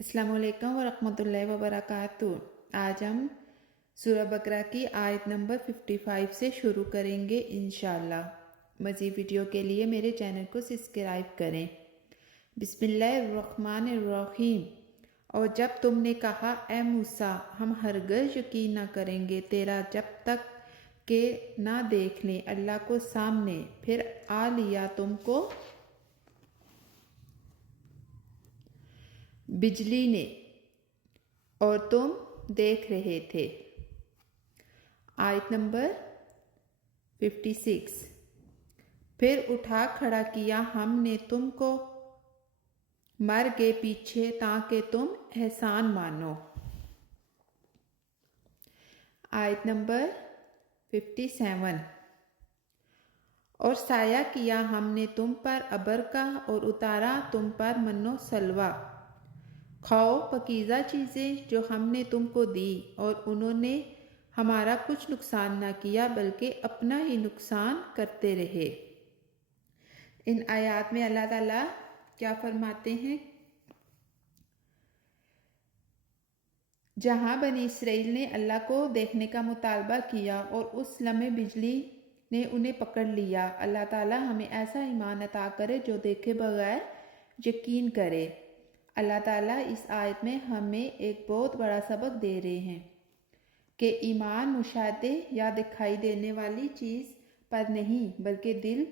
अस्सलाम वालेकुम वरहमतुल्लाहि वबरकातुह। आज हम सूरह बकरा की आयत नंबर 55 से शुरू करेंगे इंशाअल्लाह। मज़ीद वीडियो के लिए मेरे चैनल को सब्सक्राइब करें। बिस्मिल्लाहिर्रहमानिर्रहीम। और जब तुमने कहा ए मूसा, हम हरगिज़ यकीन न करेंगे तेरा जब तक के ना देख लें अल्लाह को सामने, फिर आ लिया तुमको बिजली ने और तुम देख रहे थे। आयत नंबर 56। फिर उठा खड़ा किया हमने तुमको मर के पीछे ताकि तुम एहसान मानो। आयत नंबर 57। और साया किया हमने तुम पर अबर का और उतारा तुम पर मन्नो सलवा। खाओ पकीज़ा चीज़ें जो हमने तुमको दी, और उन्होंने हमारा कुछ नुकसान न किया बल्कि अपना ही नुकसान करते रहे। इन आयात में अल्लाह ताला क्या फरमाते हैं, जहाँ बनी इसराइल ने अल्लाह को देखने का मुतालबा किया और उस लम्हे बिजली ने उन्हें पकड़ लिया। अल्लाह ताला हमें ऐसा ईमान अता करे जो देखे बगैर यकीन करे। अल्लाह ताला इस आयत में हमें एक बहुत बड़ा सबक दे रहे हैं कि ईमान मुशाहदे या दिखाई देने वाली चीज़ पर नहीं बल्कि दिल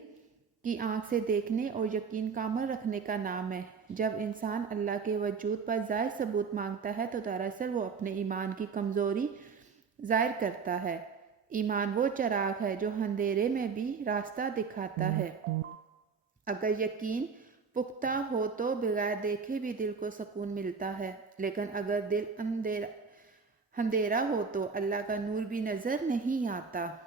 की आँख से देखने और यकीन कामल रखने का नाम है। जब इंसान अल्लाह के वजूद पर ज़ाहिर सबूत मांगता है तो दरअसल वो अपने ईमान की कमज़ोरी ज़ाहिर करता है। ईमान वो चिराग है जो अंधेरे में भी रास्ता दिखाता है। अगर यकीन पुख्ता हो तो बगैर देखे भी दिल को सुकून मिलता है, लेकिन अगर दिल अंधेरा हो तो अल्लाह का नूर भी नज़र नहीं आता।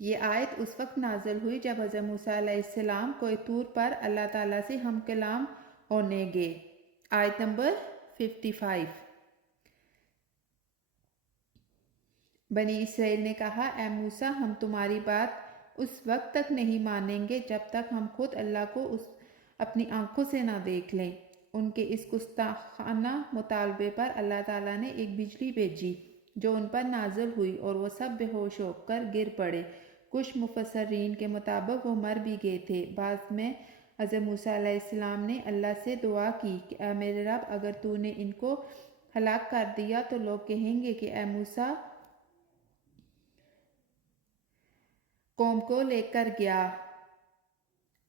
ये आयत उस वक्त नाज़िल हुई जब हज़रत मूसा अलैहिस्सलाम कोई तूर पर अल्लाह ताला से हम कलाम होने गए। आयत नंबर 55। बनी इसराइल ने कहा, ए मूसा, हम तुम्हारी बात उस वक्त तक नहीं मानेंगे जब तक हम खुद अल्लाह को अपनी आंखों से ना देख लें। उनके इस गुस्ताखाना मुतालबे पर अल्लाह ताला ने एक बिजली भेजी जो उन पर नाजिल हुई और वो सब बेहोश होकर गिर पड़े। कुछ मुफस्सरीन के मुताबिक वो मर भी गए थे। बाद में हज़रत मूसा अलैहिस्सलाम ने अल्लाह से दुआ की कि ए मेरे रब, अगर तूने इनको हलाक कर दिया तो लोग कहेंगे कि ए मूसा कौम को लेकर गया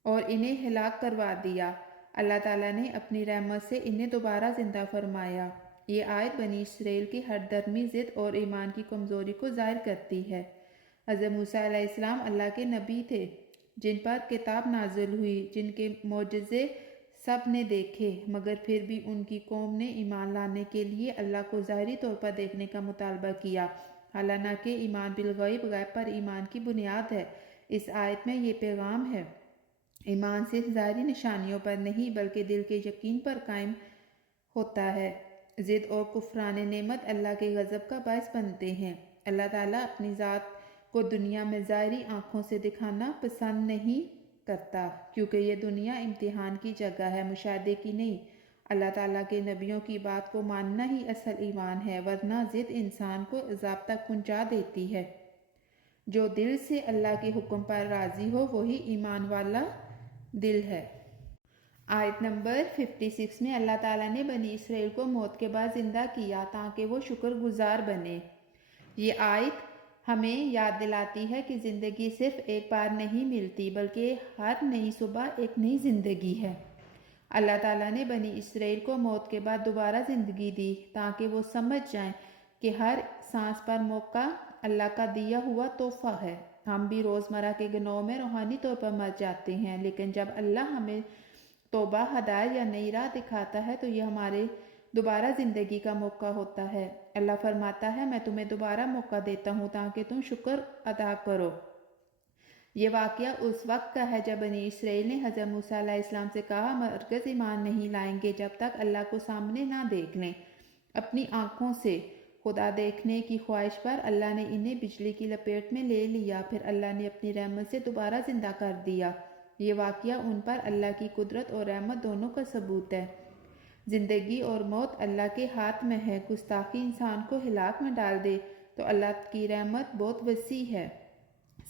और इन्हें हलाक करवा दिया। अल्लाह ताला ने अपनी रहमत से इन्हें दोबारा जिंदा फरमाया। ये आयत बनी इसराइल की हरदर्मी ज़िद और ईमान की कमज़ोरी को ज़ाहिर करती है। हज़रत मूसा अलैहिस्सलाम अल्लाह के नबी थे जिन पर किताब नाजिल हुई, जिनके मोजज़े सब ने देखे, मगर फिर भी उनकी कौम ने ईमान लाने के लिए अल्लाह को ज़ाहिरी तौर पर देखने का मुतालबा किया। हालांकि ईमान बिलगैब गैब पर ईमान की बुनियाद है। इस आयत में ये पैगाम है, ईमान सिर्फ ज़ाहिरी निशानियों पर नहीं बल्कि दिल के यकीन पर कायम होता है। ज़िद और कुफरान नेमत अल्लाह के गज़ब का बायस बनते हैं। अल्लाह ताला अपनी ज़ात को दुनिया में ज़ाहिरी आँखों से दिखाना पसंद नहीं करता, क्योंकि ये दुनिया इम्तिहान की जगह है, मुशाहदे की नहीं। अल्लाह ताला के नबियों की बात को मानना ही असल ईमान है, वरना ज़िद इंसान को अज़ाब तक पहुँचा देती है। जो दिल से अल्लाह के हुक्म पर राज़ी हो वही ईमान वाला दिल है। आयत नंबर 56 में अल्लाह ताला ने बनी इसराइल को मौत के बाद ज़िंदा किया ताकि वो शुक्रगुजार बने। ये आयत हमें याद दिलाती है कि ज़िंदगी सिर्फ एक बार नहीं मिलती बल्कि हर नई सुबह एक नई ज़िंदगी है। अल्लाह ताला ने बनी इसराइल को मौत के बाद दोबारा ज़िंदगी दी ताकि वो समझ जाएं कि हर सांस पर मौका अल्लाह का दिया हुआ तोहफ़ा है। हम भी रोज़मर्रा के गुनाहों में रूहानी तौर पर मर जाते हैं, लेकिन जब अल्लाह हमें तौबा, हदायत या नई राह दिखाता है तो ये हमारे दोबारा ज़िंदगी का मौका होता है। अल्लाह फरमाता है, मैं तुम्हें दोबारा मौका देता हूँ ताकि तुम शुक्र अदा करो। ये वाक़या उस वक्त का है जब बनी इसराइल ने हज़रत मूसा अलैहिस्सलाम से कहा, हरगिज़ ईमान नहीं लाएंगे जब तक अल्लाह को सामने ना देख लें। अपनी आँखों से खुदा देखने की ख्वाहिश पर अल्लाह ने इन्हें बिजली की लपेट में ले लिया, फिर अल्लाह ने अपनी रहमत से दोबारा ज़िंदा कर दिया। ये वाक़या उन पर अल्लाह की कुदरत और रहमत दोनों का सबूत है। زندگی اور موت اللہ کے ہاتھ میں ہے۔ گستاخی انسان کو ہلاک میں ڈال دے تو اللہ کی رحمت بہت وسیع ہے،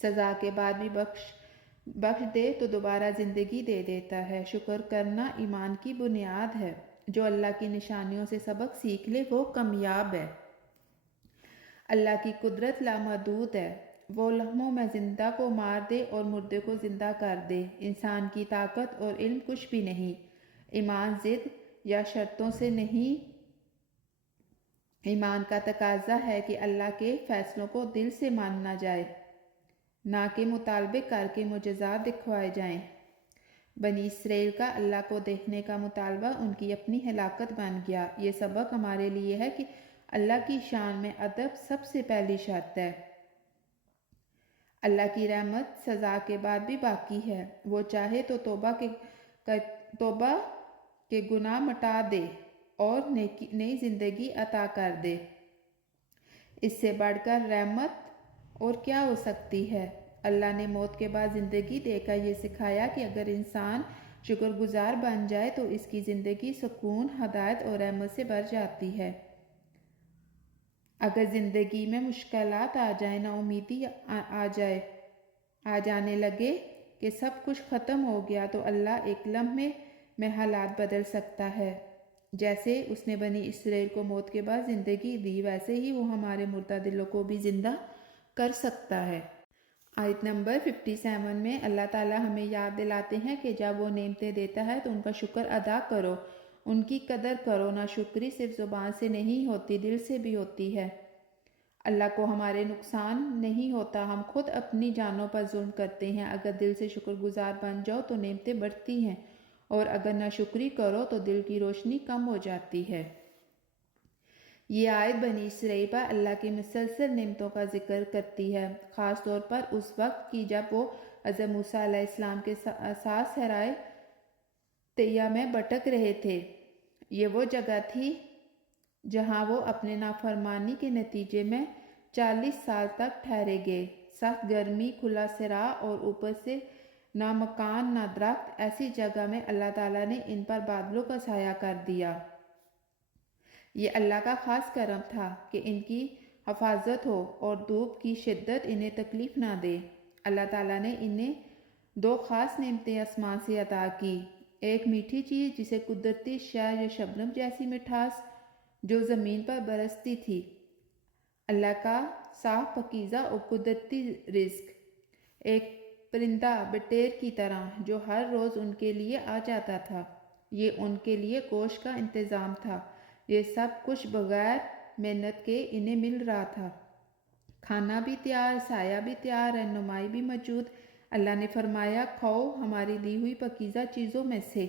سزا کے بعد بھی بخش دے تو دوبارہ زندگی دے دیتا ہے۔ شکر کرنا ایمان کی بنیاد ہے۔ جو اللہ کی نشانیوں سے سبق سیکھ لے وہ کامیاب ہے۔ اللہ کی قدرت لامحدود ہے، وہ لمحوں میں زندہ کو مار دے اور مردے کو زندہ کر دے۔ انسان کی طاقت اور علم کچھ بھی نہیں۔ ایمان ضد یا شرطوں سے نہیں، ایمان کا تقاضا ہے کہ اللہ کے فیصلوں کو دل سے مانا جائے، نہ کہ مطالبے کر کے معجزات دکھوائے جائیں۔ بنی اسرائیل کا اللہ کو دیکھنے کا مطالبہ ان کی اپنی ہلاکت بن گیا۔ یہ سبق ہمارے لیے ہے کہ اللہ کی شان میں ادب سب سے پہلی شرط ہے۔ اللہ کی رحمت سزا کے بعد بھی باقی ہے۔ وہ چاہے تو توبہ کے گناہ مٹا دے اور نئی زندگی عطا کر دے۔ اس سے بڑھ کر رحمت اور کیا ہو سکتی ہے؟ اللہ نے موت کے بعد زندگی دے کر یہ سکھایا کہ اگر انسان شکر گزار بن جائے تو اس کی زندگی سکون، ہدایت اور رحمت سے بھر جاتی ہے۔ اگر زندگی میں مشکلات آ جائیں، نا امیدی آ جانے لگے کہ سب کچھ ختم ہو گیا، تو اللہ ایک لمحے میں حالات بدل سکتا ہے۔ جیسے اس نے بنی اسرائیل کو موت کے بعد زندگی دی، ویسے ہی وہ ہمارے مردہ دلوں کو بھی زندہ کر سکتا ہے۔ آیت نمبر 57 میں اللہ تعالیٰ ہمیں یاد دلاتے ہیں کہ جب وہ نعمتیں دیتا ہے تو ان کا شکر ادا کرو، ان کی قدر کرو۔ ناشکری صرف زبان سے نہیں ہوتی، دل سے بھی ہوتی ہے۔ اللہ کو ہمارے نقصان نہیں ہوتا، ہم خود اپنی جانوں پر ظلم کرتے ہیں۔ اگر دل سے شکر گزار بن جاؤ تو نعمتیں بڑھتی ہیں، اور اگر ناشکری کرو تو دل کی روشنی کم ہو جاتی ہے۔ یہ آیت بنی اسرائیل پر اللہ کی مسلسل نعمتوں کا ذکر کرتی ہے، خاص طور پر اس وقت کی جب وہ حضرت موسیٰ علیہ السلام کے ساتھ صحرائے طیہ میں بھٹک رہے تھے۔ یہ وہ جگہ تھی جہاں وہ اپنے نافرمانی کے نتیجے میں 40 سال تک ٹھہرے گئے۔ سخت گرمی، کھلا صحرا اور اوپر سے نہ مکان نہ درخت، ایسی جگہ میں اللہ تعالیٰ نے ان پر بادلوں کا سایہ کر دیا۔ یہ اللہ کا خاص کرم تھا کہ ان کی حفاظت ہو اور دھوپ کی شدت انہیں تکلیف نہ دے۔ اللہ تعالیٰ نے انہیں 2 خاص نعمتیں آسمان سے عطا کی، ایک میٹھی چیز جسے قدرتی شہد یا شبنم جیسی مٹھاس جو زمین پر برستی تھی، اللہ کا صاف پاکیزہ اور قدرتی رزق، ایک پرندہ بٹیر کی طرح جو ہر روز ان کے لیے آ جاتا تھا۔ یہ ان کے لیے گوشت کا انتظام تھا۔ یہ سب کچھ بغیر محنت کے انہیں مل رہا تھا۔ کھانا بھی تیار، سایہ بھی تیار، رہنمائی بھی موجود۔ اللہ نے فرمایا، کھاؤ ہماری دی ہوئی پاکیزہ چیزوں میں سے۔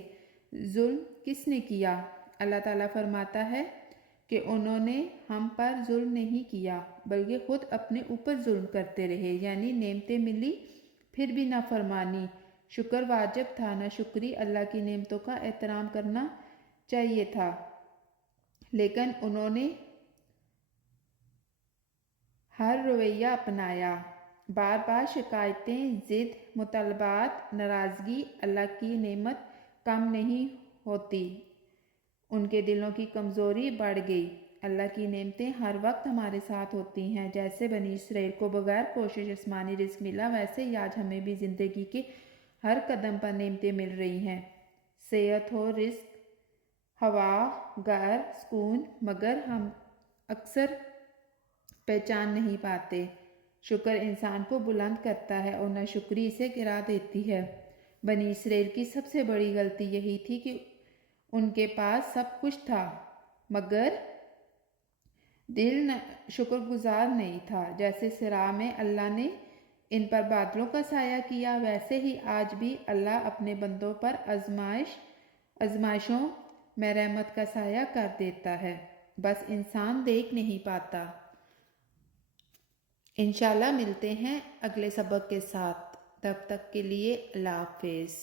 ظلم کس نے کیا؟ اللہ تعالیٰ فرماتا ہے کہ انہوں نے ہم پر ظلم نہیں کیا، بلکہ خود اپنے اوپر ظلم کرتے رہے، یعنی نعمتیں ملی پھر بھی نافرمانی۔ شکر واجب تھا، ناشکری اللہ کی نعمتوں کا احترام کرنا چاہیے تھا، لیکن انہوں نے ہر رویہ اپنایا۔ بار بار شکایتیں، ضد، مطالبات، ناراضگی۔ اللہ کی نعمت کم نہیں ہوتی، ان کے دلوں کی کمزوری بڑھ گئی۔ اللہ کی نعمتیں ہر وقت ہمارے ساتھ ہوتی ہیں۔ جیسے بنی اسرائیل کو بغیر کوشش آسمانی رزق ملا، ویسے ہی آج ہمیں بھی زندگی کے ہر قدم پر نعمتیں مل رہی ہیں۔ صحت ہو، رزق، ہوا، گھر، سکون، مگر ہم اکثر پہچان نہیں پاتے۔ شکر انسان کو بلند کرتا ہے اور ناشکری اسے گرا دیتی ہے۔ بنی اسرائیل کی سب سے بڑی غلطی یہی تھی کہ ان کے پاس سب کچھ تھا، مگر دل شکر گزار نہیں تھا۔ جیسے صحرا میں اللہ نے ان پر بادلوں کا سایہ کیا، ویسے ہی آج بھی اللہ اپنے بندوں پر آزمائشوں میں رحمت کا سایہ کر دیتا ہے، بس انسان دیکھ نہیں پاتا۔ انشاءاللہ ملتے ہیں اگلے سبق کے ساتھ، تب تک کے لیے اللہ حافظ۔